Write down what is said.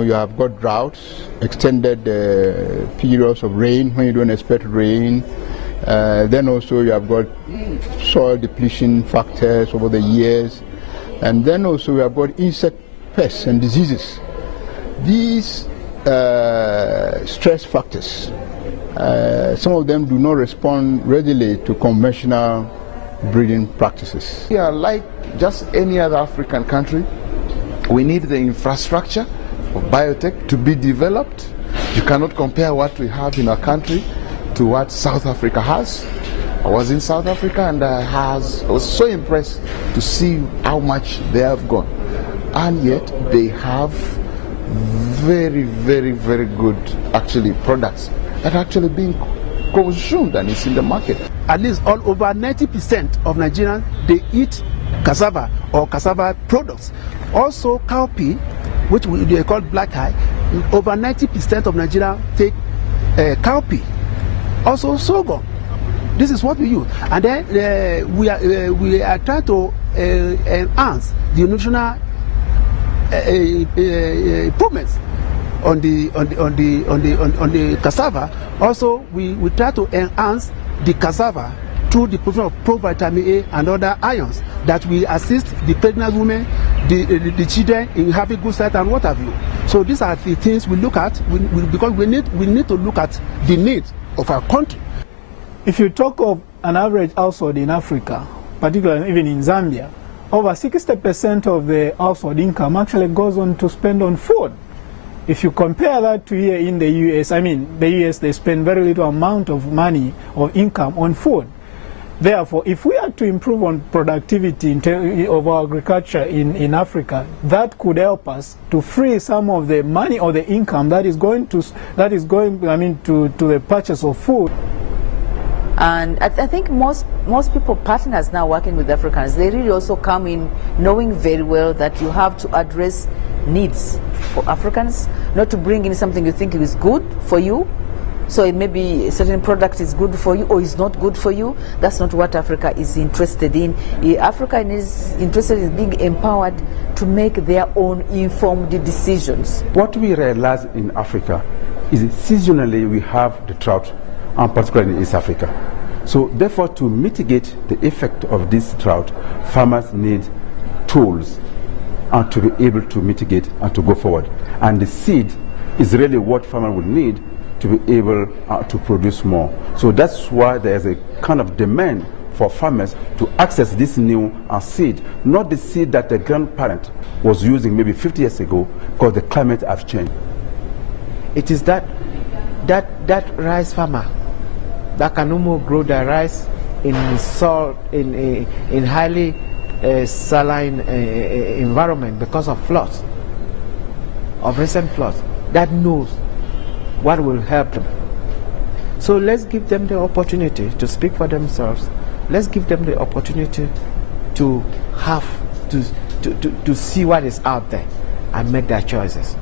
you have got droughts, extended periods of rain when you don't expect rain. Then also you have got soil depletion factors over the years. And then also we have got insect pests and diseases. These stress factors, some of them do not respond readily to conventional breeding practices. We are like just any other African country. We need the infrastructure of biotech to be developed. You cannot compare what we have in our country to what South Africa has. I was in South Africa and I was so impressed to see how much they have gone. And yet they have very, very, very good actually products that are actually being consumed and is in the market. At least all over 90% of Nigerians, they eat cassava or cassava products. Also cowpea, which they call black eye, over 90% of Nigerians take cowpea. Also sorghum. This is what we use. And then we are trying to enhance the nutritional improvements on the cassava. Also, we try to enhance the cassava through the provision of provitamin A and other ions that will assist the pregnant women, the children in having good sight and what have you. So these are the things we look at because we need to look at the needs of our country. If you talk of an average household in Africa, particularly even in Zambia, over 60% of the household income actually goes on to spend on food. If you compare that to here in the US, I mean, the US, they spend very little amount of money or income on food. Therefore, if we are to improve on productivity of our agriculture in Africa, that could help us to free some of the money or the income that is going to the purchase of food. And I think most people, partners now working with Africans, they really also come in knowing very well that you have to address needs for Africans, not to bring in something you think is good for you. So maybe a certain product is good for you or is not good for you. That's not what Africa is interested in. Africa is interested in being empowered to make their own informed decisions. What we realize in Africa is seasonally we have the drought, and particularly in East Africa. So therefore, to mitigate the effect of this drought, farmers need tools and to be able to mitigate and to go forward. And the seed is really what farmers will need to be able to produce more. So that's why there's a kind of demand for farmers to access this new seed, not the seed that the grandparent was using maybe 50 years ago, because the climate has changed. It is that rice farmer that can no more grow the rice in salt, in highly saline environment because of floods, of recent floods, that knows what will help them. So let's give them the opportunity to speak for themselves. Let's give them the opportunity to have to see what is out there and make their choices.